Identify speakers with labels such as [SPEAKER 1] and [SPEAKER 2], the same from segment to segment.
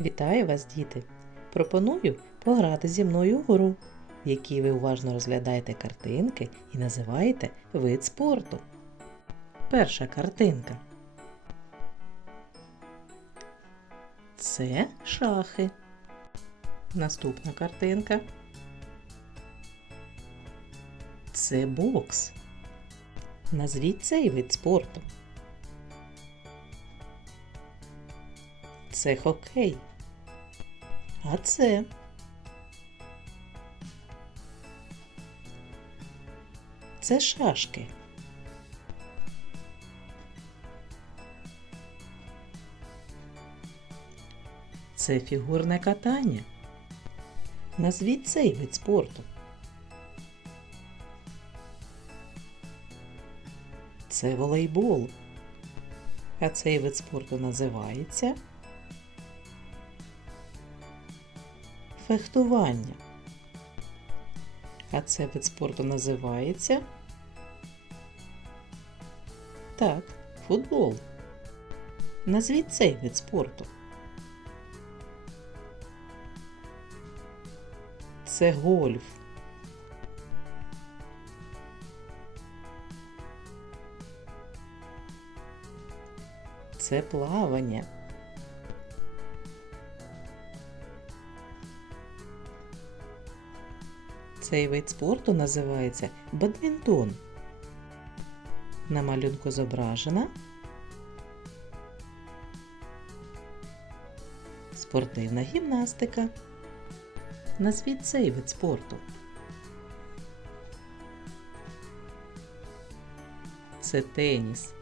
[SPEAKER 1] Вітаю вас, діти! Пропоную пограти зі мною у гру, в якій ви уважно розглядаєте картинки і називаєте вид спорту. Перша картинка. Це шахи. Наступна картинка. Це бокс. Назвіть цей вид спорту. Це хокей. А це це шашки. Це фігурне катання. Назвіть цей вид спорту. Це волейбол. А цей вид спорту називається фехтування. А це вид спорту називається так, футбол. Назвіть цей вид спорту. Це гольф. Це плавання. Цей вид спорту називається бадмінтон. На малюнку зображена спортивна гімнастика. Назвіть цей вид спорту. Це теніс.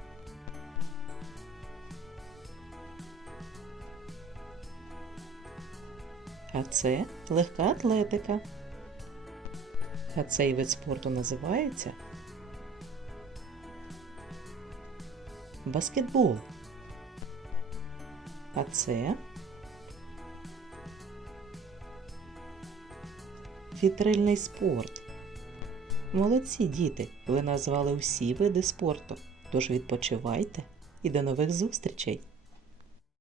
[SPEAKER 1] А це легка атлетика. А цей вид спорту називається баскетбол. А це вітрильний спорт. Молодці діти! Ви назвали усі види спорту. Тож відпочивайте і до нових зустрічей!